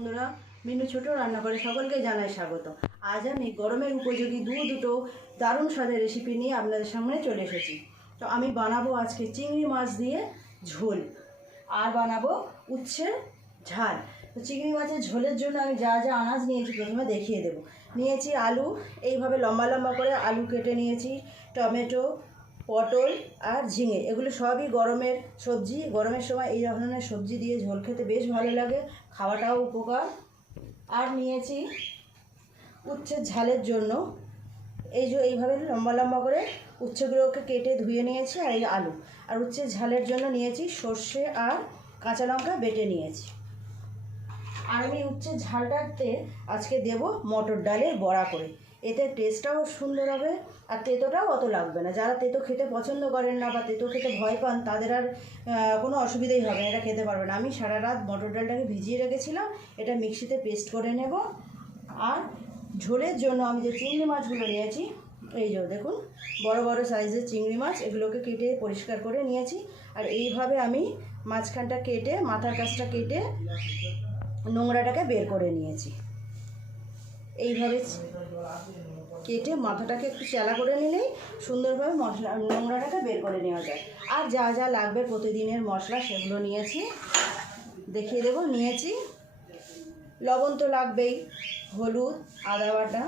বন্ধুরা, মিনু ছোট রান্না করে সকলকে জানাই স্বাগত। আজ আমি গরমের উপযোগী দুটো দারুণ স্বাদের রেসিপি নিয়ে আপনাদের সামনে চলে এসেছি। তো আমি বানাবো আজকে চিংড়ি মাছ দিয়ে ঝোল আর বানাবো উচ্ছের ঝাল। তো চিংড়ি মাছের ঝোলের জন্য আমি যা যা আনাজ নিয়েছি প্রথমে দেখিয়ে দেবো। নিয়েছি আলু, এইভাবে লম্বা লম্বা করে আলু কেটে নিয়েছি, টমেটো, পটল আর ঝিঙে, এগুলো সবই গরমের সবজি। গরমের সময় এই ধরনের সবজি দিয়ে ঝোল খেতে বেশ ভালো লাগে, খাওয়াটাও উপকার। আর নিয়েছি উচ্ছের ঝালের জন্য এইভাবে লম্বা লম্বা করে উচ্ছেগুলোকে কেটে ধুয়ে নিয়েছি, আর এই আলু। আর উচ্ছের ঝালের জন্য নিয়েছি সর্ষে আর কাঁচা লঙ্কা বেটে নিয়েছি। আর আমি উচ্ছের ঝালটাতে আজকে দেব মটর ডালের বড়া করে, এতে টেস্টটাও সুন্দর হবে আর তেঁতোটাও অত লাগবে না। যারা তেঁতো খেতে পছন্দ করেন না বা তেঁতো খেতে ভয় পান তাদের আর কোনো অসুবিধাই হবে না, এটা খেতে পারবে না। আমি সারা রাত মটর ডালটাকে ভিজিয়ে রেখেছিলাম, এটা মিক্সিতে পেস্ট করে নেব। আর ঝোলের জন্য আমি যে চিংড়ি মাছগুলো নিয়েছি, এই যে দেখুন বড় বড় সাইজের চিংড়ি মাছ, এগুলোকে কেটে পরিষ্কার করে নিয়েছি। আর এইভাবে আমি মাঝখানটা কেটে, মাথার কাছটা কেটে নোংরাটাকে বের করে নিয়েছি। এইভাবে কেটে মাথাটাকে একটু চেলা করে নিলেই সুন্দরভাবে মশলা নোংরাটাকে বের করে নেওয়া যায়। আর যা যা লাগবে প্রতিদিনের মশলা সেগুলো নিয়েছি, দেখিয়ে দেবো। নিয়েছি লবণ তো লাগবেই, হলুদ, আদা বাটা,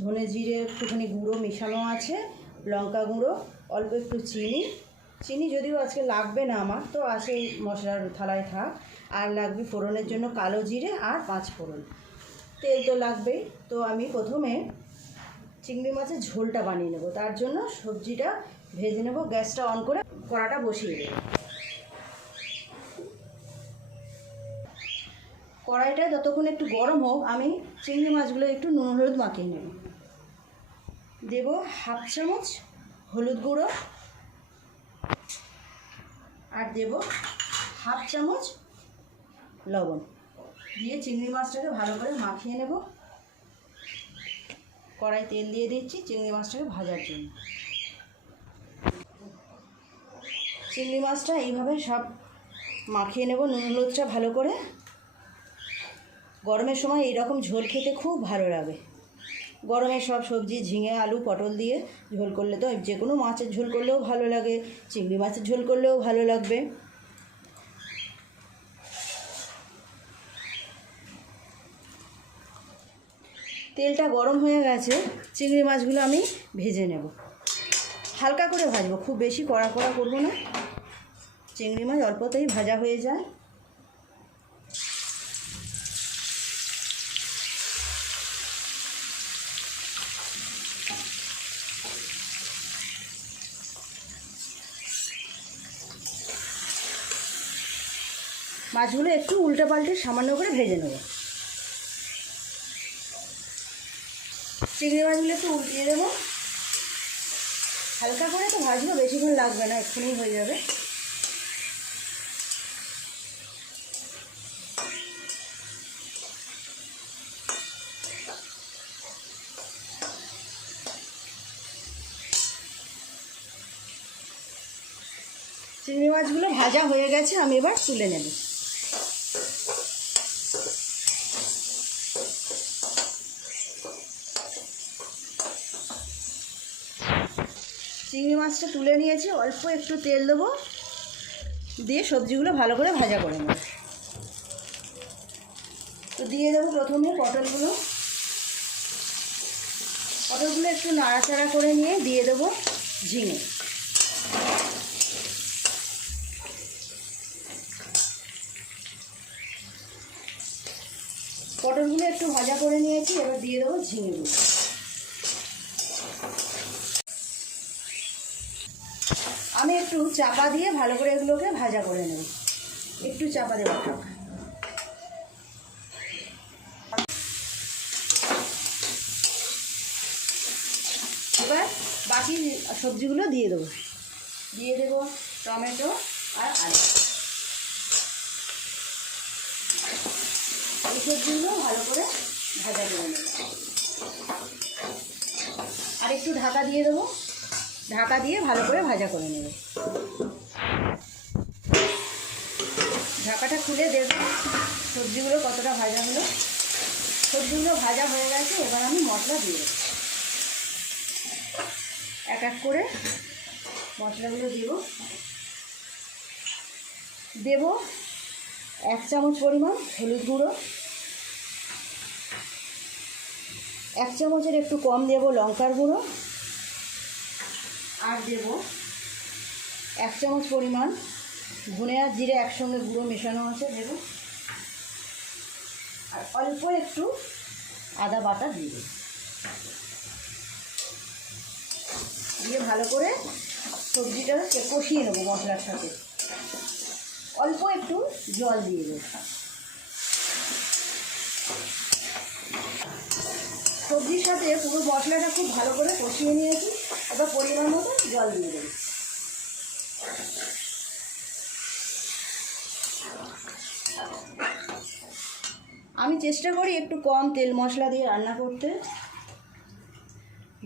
ধনে জিরে একটুখানি গুঁড়ো মেশানো আছে, লঙ্কা গুঁড়ো, অল্প একটু চিনি যদিও আজকে লাগবে না আমার, তো আছে মশলার থালায় থাক। আর লাগবে ফোড়নের জন্য কালো জিরে আর 5 ফোড়ন। তেল তো লাগবেই। তো আমি প্রথমে চিংড়ি মাছের ঝোলটা বানিয়ে নেব, তার জন্য সবজিটা ভেজে নেব। গ্যাসটা অন করে কড়াটা বসিয়ে দেব। কড়াইটা যতক্ষণ একটু গরম হোক, আমি চিংড়ি মাছগুলো একটু নুন হলুদ মাখিয়ে নেব। দেব 1/2 চামচ হলুদ গুঁড়ো আর দেব 1/2 চামচ লবণ, দিয়ে চিংড়ি মাছটাকে ভালো করে মাখিয়ে নেব। কড়াই তেল দিয়ে দিচ্ছি চিংড়ি মাছটাকে ভাজার জন্য। চিংড়ি মাছটা এইভাবে সব মাখিয়ে নেব নুন হলুদটা ভালো করে। গরমের সময় এইরকম ঝোল খেতে খুব ভালো লাগে। গরমের সব সবজি, ঝিঙে, আলু, পটল দিয়ে ঝোল করলে তো যে কোনো মাছের ঝোল করলেও ভালো লাগে, চিংড়ি মাছের ঝোল করলেও ভালো লাগবে। তেলটা গরম হয়ে গেছে, চিংড়ি মাছগুলো আমি ভেজে নেব। হালকা করে ভাজবো, খুব বেশি কড়া কড়া করবো না, চিংড়ি মাছ অল্পতেই ভাজা হয়ে যায়। মাছগুলো একটু উল্টে পাল্টে সামান্য করে ভেজে নেব। চিংড়ি মাছগুলো একটু উল্টিয়ে দেবো, হালকা করে তো ভাজবো, বেশিক্ষণ লাগবে না, এক্ষুনি হয়ে যাবে। চিংড়ি মাছগুলো ভাজা হয়ে গেছে, আমি এবার তুলে নেব। চিংড়ি মাছটা তুলে নিয়েছি, অল্প একটু তেল দেবো, দিয়ে সবজিগুলো ভালো করে ভাজা করে নেব। তো দিয়ে দেবো প্রথমে পটলগুলো একটু নাড়াচাড়া করে নিয়ে দিয়ে দেবো ঝিঙে। পটলগুলো একটু ভাজা করে নিয়েছি, এবার দিয়ে দেবো ঝিঙেগুলো। আমি একটু চাপা দিয়ে ভালো করে এগুলোকে ভাজা করে নেব, একটু চাপা দেবো থাক। এবার বাকি সবজিগুলো দিয়ে দেবো টমেটো আর আলু। এই সবজিগুলো ভালো করে ভাজা করে নেব। আর একটু ঢাকা দিয়ে দেবো, ঢাকা দিয়ে ভালো করে ভাজা করে নেব। ঢাকাটা খুলে দেব। সবজিগুলো কতটা ভাজা হলো, সবজিগুলো ভাজা হয়ে গেছে। এবার আমি মশলা দিয়ে এক এক করে মশলাগুলো দেব 1 চামচ পরিমাণ হলুদ গুঁড়ো, 1 চামচের একটু কম দেব লঙ্কার গুঁড়ো, আর দেব 1 চামচ পরিমাণ ধনে আর জিরে একসঙ্গে গুঁড়ো মেশানো আছে দেব, আর অল্প একটু আদা বাটা দিয়ে ভালো করে সবজিটাকে কষিয়ে নেবো মশলার সাথে। অল্প একটু জল দিয়ে দেবো। সবজির সাথে পুরো মশলাটা খুব ভালো করে কষিয়ে নিয়েছি। এবার পরিমাণ মতো জল দিয়ে দেবো। আমি চেষ্টা করি একটু কম তেল মশলা দিয়ে রান্না করতে,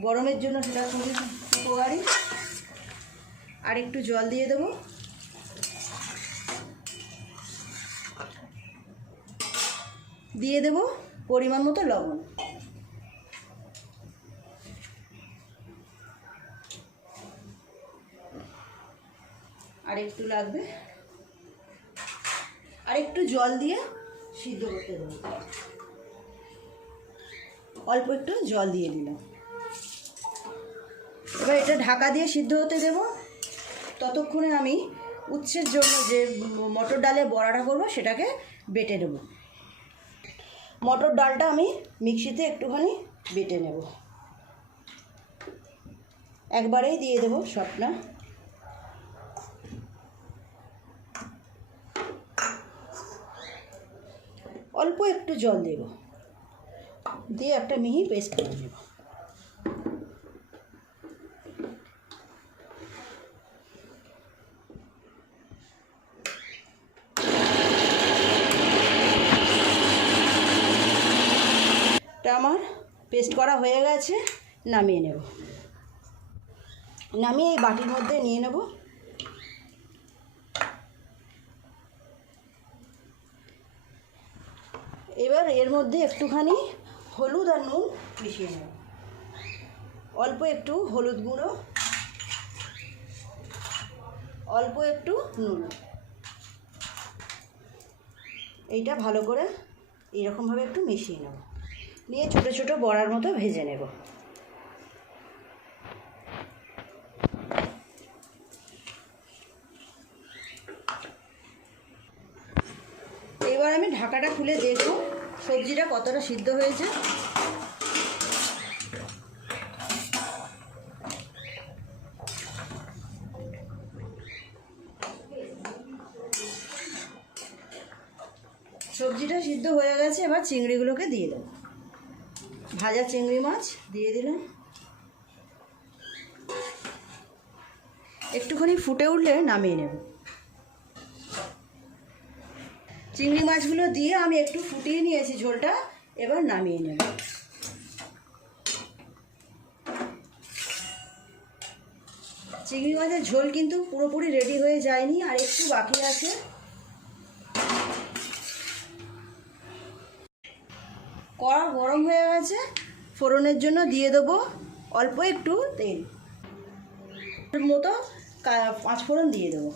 গরমের জন্য সেটা খুবই উপকারী। আর একটু জল দিয়ে দেবো। দিয়ে দেব পরিমাণ মতো লবণ। আর একটু লাগবে, আর একটু জল দিয়ে সিদ্ধ করতে দেবো। অল্প একটু জল দিয়ে দিলাম। এবার এটা ঢাকা দিয়ে সিদ্ধ হতে দেব। ততক্ষণে আমি উচ্ছের জন্য যে মটর ডালের বড়াটা করবো সেটাকে বেটে নেব। মটর ডালটা আমি মিক্সিতে একটুখানি বেটে নেব। একবারেই দিয়ে দেব সবটা। অল্প একটু জল দেব, দিয়ে একটা মিহি পেস্ট করে নেব। আমার পেস্ট করা হয়ে গেছে, নামিয়ে নেব। নামিয়ে এই বাটির মধ্যে নিয়ে নেব। এবার এর মধ্যে একটুখানি হলুদ আর নুন মিশিয়ে নেব। অল্প একটু হলুদ গুঁড়ো, অল্প একটু নুন। এইটা ভালো করে এরকমভাবে একটু মিশিয়ে নেব। নিয়ে ছোটো ছোটো বড়ার মতো ভেজে নেব। এবার আমি ঢাকাটা খুলে দেখব সবজিটা কতটা সিদ্ধ হয়েছে। সবজিটা সিদ্ধ হয়ে গেছে। এবার চিংড়িগুলোকে দিয়ে দেবো। ভাজা চিংড়ি মাছ দিয়ে দিলাম। একটুখানি ফুটে উঠলে নামিয়ে নেব। চিংড়ি মাছগুলো দিয়ে আমি একটু ফুটিয়ে নিয়েছি ঝোলটা, এবার নামিয়ে নেব। চিংড়ি মাছের ঝোল কিন্তু পুরোপুরি রেডি হয়ে যায়নি, আর একটু বাকি আছে। কড়া গরম হয়ে গেছে। ফোড়নের জন্য দিয়ে দেবো অল্প একটু তেল মতো 5 ফোড়ন দিয়ে দেবো।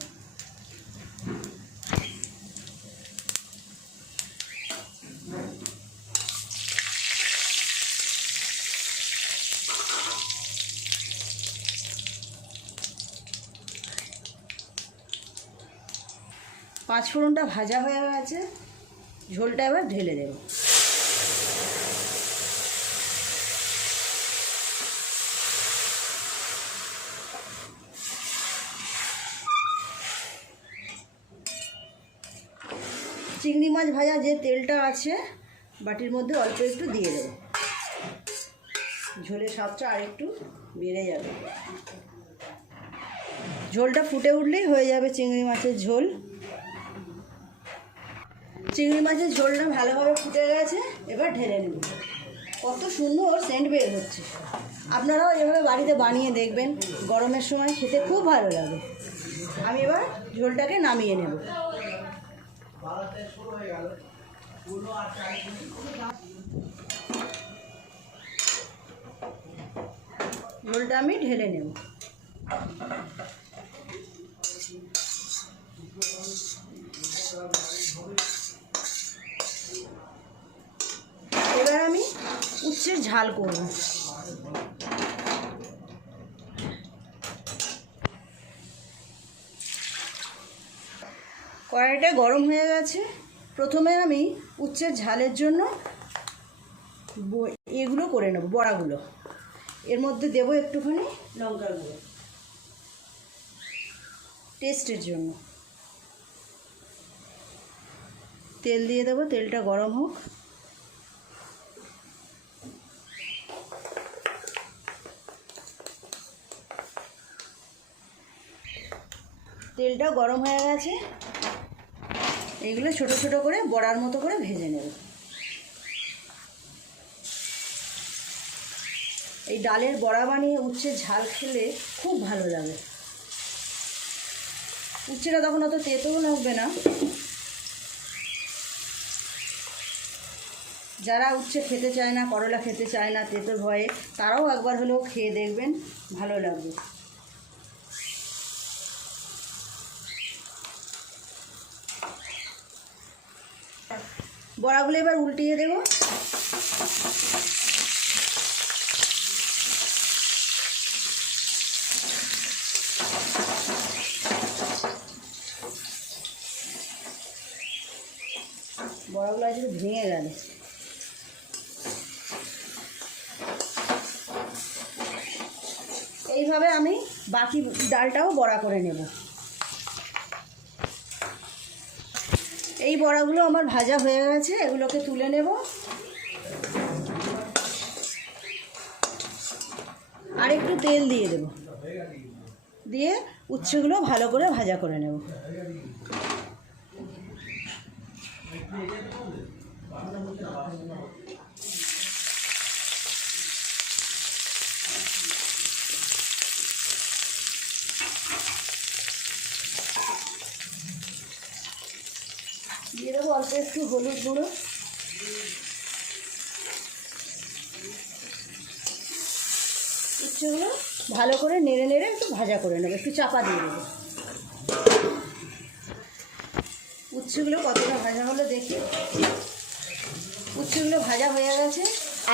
পাঁচফোড়নটা ভাজা হয়ে গেছে। ঝোলটা এবার ঢেলে দেব। চিংড়ি মাছ ভাজা যে তেলটা আছে বাটির মধ্যে অল্প একটু দিয়ে দেব। ঝোলের স্বাদটা আর একটু বেড়ে যাবে। ঝোলটা ফুটে উঠলেই হয়ে যাবে চিংড়ি মাছের ঝোল। চিংড়ি মাছের ঝোলটা ভালোভাবে ফুটে গেছে। এবার ঢেলে নেব। কত সুন্দর সেন্ট বের হচ্ছে। আপনারাও এভাবে বাড়িতে বানিয়ে দেখবেন, গরমের সময় খেতে খুব ভালো লাগে। আমি এবার ঝোলটাকে নামিয়ে নেব। ঝোলটা আমি ঢেলে নেব। এবার আমি উচ্ছের ঝাল করব। কড়াইটা গরম হয়ে গেছে। প্রথমে আমি উচ্ছের ঝালের জন্য এগুলো করে নেব, বড়াগুলো। এর মধ্যে দেবো একটুখানি লঙ্কার গুঁড়ো টেস্টের জন্য। তেল দিয়ে দেবো, তেলটা গরম হোক। তেলটা গরম হয়ে গেছে, এগুলো ছোট ছোট করে বড়ার মতো করে ভেজে নেব। এই ডালের বড়া বানিয়ে উচ্ছের ঝাল খেলে খুব ভালো লাগে। উচ্ছেটা তখন অত তেতেও লাগবে না। যারা উচ্ছে খেতে চায় না, করলা খেতে চায় না তেতো ভয়ে, তারাও একবার হলেও খেয়ে দেখবেন, ভালো লাগবে। বড়াগুলো এবার উল্টিয়ে দেব। বড়াগুলো আজকে ভেঙে গেল। এইভাবে আমি বাকি ডালটাও বড়া করে নেব। এই বড়াগুলো আমার ভাজা হয়ে গেছে, এগুলোকে তুলে নেব। আর একটু তেল দিয়ে দেব, দিয়ে উচ্ছেগুলো ভালো করে ভাজা করে নেব। দিয়ে দেবো অল্প একটু হলুদ গুঁড়ো, উচ্ছেগুলো ভালো করে নেড়ে নেড়ে একটু ভাজা করে নেবো, একটু চাপা দিয়ে দেবো। উচ্ছেগুলো কতটা ভাজা হলো দেখি। উচ্ছেগুলো ভাজা হয়ে গেছে,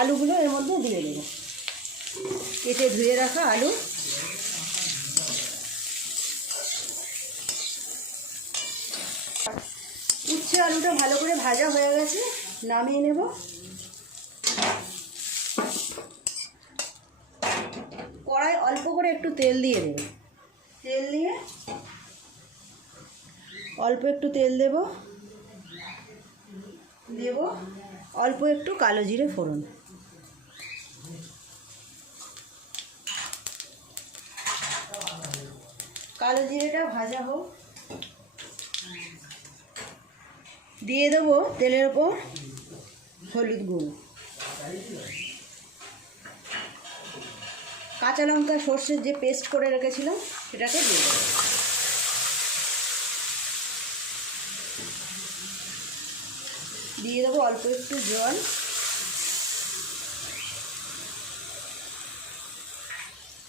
আলুগুলো এর মধ্যে দিয়ে দেবো। কেটে ধুয়ে রাখা আলু, উচ্ছে আলুটা ভালো করে ভাজা হয়ে গেছে, নামিয়ে নেব। কড়াই অল্প করে একটু তেল দিয়ে দেব। তেল দিয়ে অল্প একটু তেল দেব, অল্প একটু কালো জিরে ফোড়ন। কালো জিরেটা ভাজা হোক। দিয়ে দেবো তেলের ওপর হলুদ গুঁড়ো, কাঁচা লঙ্কা সর্ষের যে পেস্ট করে রেখেছিলাম সেটাকে দিয়ে দেবো। দিয়ে দেবো অল্প একটু জল,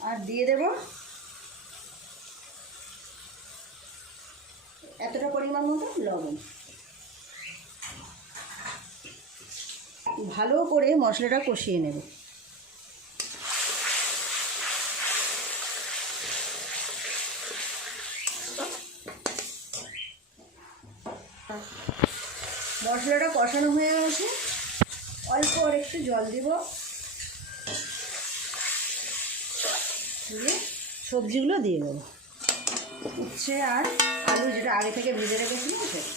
আর দিয়ে দেব এতটা পরিমাণ মতো লবণ। ভালো করে মশলাটা কষিয়ে নেব। মশলাটা কষানো হয়ে গেছে, অল্প আর একটু জল দেব, দিয়ে সবজিগুলো দিয়ে দেবো। উচ্ছে আর আলু যেটা আগে থেকে ভেজে রেখেছিলাম সেটা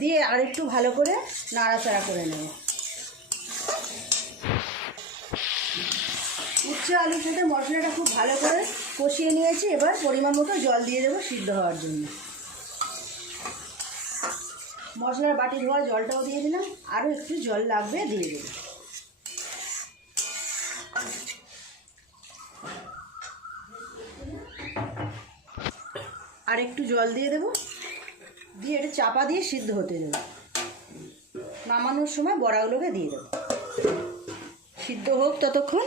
দিয়ে আর একটু ভালো করে নাড়াচাড়া করে নেব। উচ্ছে আলুর সাথে মশলাটা খুব ভালো করে কষিয়ে নিয়েছি। এবার পরিমাণ মতো জল দিয়ে দেবো সিদ্ধ হওয়ার জন্য। মশলার বাটি ধোয়া জলটাও দিয়ে দিলাম, আরও একটু জল লাগবে দিয়ে দেব। আর একটু জল দিয়ে দেব, দিয়ে এটা চাপা দিয়ে সিদ্ধ হতে দেবো। নামানোর সময় বড়াগুলোকে দিয়ে দেবো, সিদ্ধ হোক ততক্ষণ।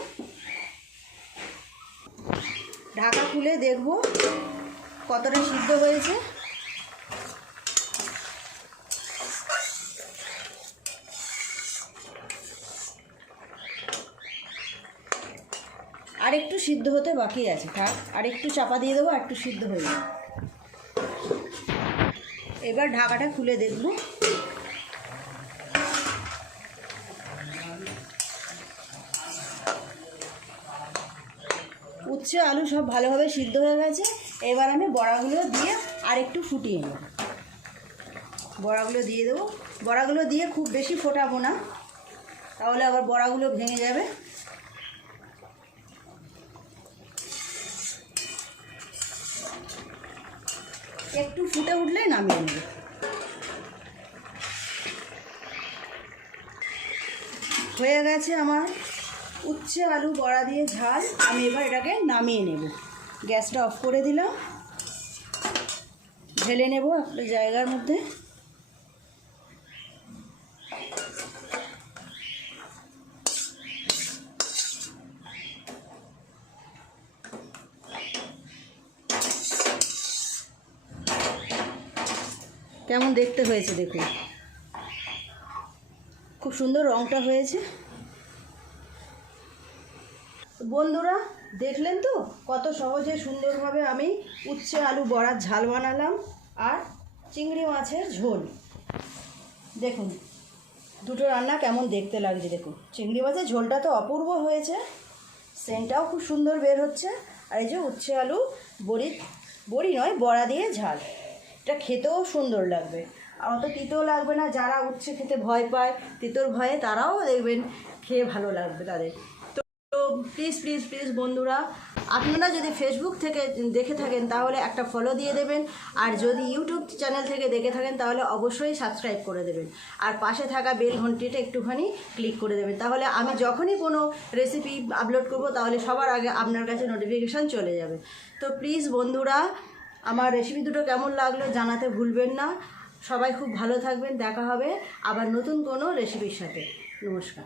ঢাকা খুলে দেখব কতটা সিদ্ধ হয়েছে। আর একটু সিদ্ধ হতে বাকি আছে, থাক আর একটু চাপা দিয়ে দেবো, আর একটু সিদ্ধ হয়ে যাবে। এবার ঢাকাটা খুলে দেখব। উচ্ছে আলু সব ভালোভাবে সিদ্ধ হয়ে গেছে। এবার আমি বড়াগুলো দিয়ে আর একটু ফুটিয়ে নেব। বড়াগুলো দিয়ে দেবো। বড়াগুলো দিয়ে খুব বেশি ফোটাবো না, তাহলে আবার বড়াগুলো ভেঙে যাবে। একটু ফুটে উঠলেই নামিয়ে নেব। হয়ে গেছে আমার উচ্ছে আলু বড়া দিয়ে ঝাল। আমি এবার এটাকে নামিয়ে নেব। গ্যাসটা অফ করে দিলাম, ঢেলে নেব একটা জায়গার মধ্যে। কেমন দেখতে হয়েছে দেখুন, খুব সুন্দর রঙটা হয়েছে। বন্ধুরা দেখলেন তো কত সহজে সুন্দরভাবে আমি উচ্ছে আলু বড়ার ঝাল বানালাম আর চিংড়ি মাছের ঝোল। দেখুন দুটো রান্না কেমন দেখতে লাগছে দেখুন। চিংড়ি মাছের ঝোলটা তো অপূর্ব হয়েছে, সেন্টটাও খুব সুন্দর বের হচ্ছে। আর এই যে উচ্ছে আলু বড়ি নয় বড়া দিয়ে ঝাল, এটা খেতেও সুন্দর লাগবে, আর অত তিতেও লাগবে না। যারা উচ্ছে খেতে ভয় পায় তিতোর ভয়ে, তারাও দেখবেন খেয়ে ভালো লাগবে তাদের। তো প্লিজ প্লিজ প্লিজ বন্ধুরা, আপনারা যদি ফেসবুক থেকে দেখে থাকেন তাহলে একটা ফলো দিয়ে দেবেন, আর যদি ইউটিউব চ্যানেল থেকে দেখে থাকেন তাহলে অবশ্যই সাবস্ক্রাইব করে দেবেন, আর পাশে থাকা বেল ঘন্টিটা একটুখানি ক্লিক করে দেবেন। তাহলে আমি যখনই কোনো রেসিপি আপলোড করব তাহলে সবার আগে আপনার কাছে নোটিফিকেশান চলে যাবে। তো প্লিজ বন্ধুরা, আমার রেসিপি দুটো কেমন লাগলো জানাতে ভুলবেন না। সবাই খুব ভালো থাকবেন, দেখা হবে আবার নতুন কোনো রেসিপির সাথে। নমস্কার।